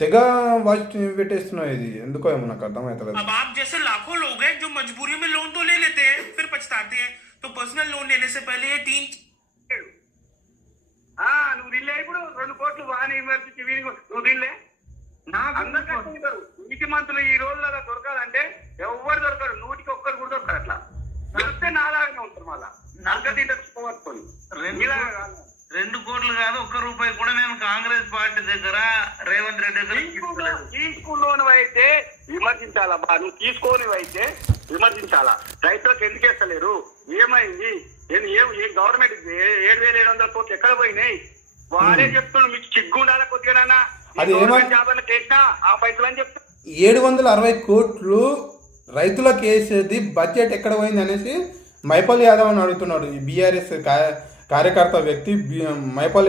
తెగ వాచ్ పెట్టేస్తున్నావు. ఇది ఎందుకో ఏమో నాకు అర్థమవుతలేదు. अब आप जैसे लाखों लोग हैं जो मजबूरी में लोन तो ले लेते हैं फिर पछताते हैं तो पर्सनल लोन लेने से पहले ये 3 నువ్వు తినలే ఇప్పుడు 2 కోట్లు వాహన ఎమర్జెన్సీ వీరికి నువ్వు తినలే అందరికీ నీతి మంత్రులు ఈ రోజులలో దొరకాలంటే ఎవరు దొరకరు, 100కి 1 కూడా దొరకరు. అట్లా దొరికితే నాలాగానే ఉంటారు. మళ్ళా నాకు తింటుకొని 2 కోట్లు కాదు, 1 రూపాయి కూడా నేను కాంగ్రెస్ పార్టీ దగ్గర రేవంత్ రెడ్డి దగ్గర తీసుకున్నవైతే విమర్శించాలా బా, నువ్వు తీసుకోనివైతే విమర్శించాలా. రైతులకు ఎందుకు వేస్తలేరు, ఏమైంది, ఏం గవర్నమెంట్ 7,700 కోట్లు ఎక్కడ పోయినాయి వాడే చెప్తున్నాడు. మీకు చిగ్గుండాల కొద్దిగా అది జాబర్లు చేసినా ఆ పైసలు అని చెప్తా. 760 కోట్లు రైతులకు వేసేది బడ్జెట్ ఎక్కడ పోయింది అనేసి మైపాల్ యాదవ్ అని అడుగుతున్నాడు. ఈ బీఆర్ఎస్ కార్యకర్త వ్యక్తి మైపాల్ యాదవ్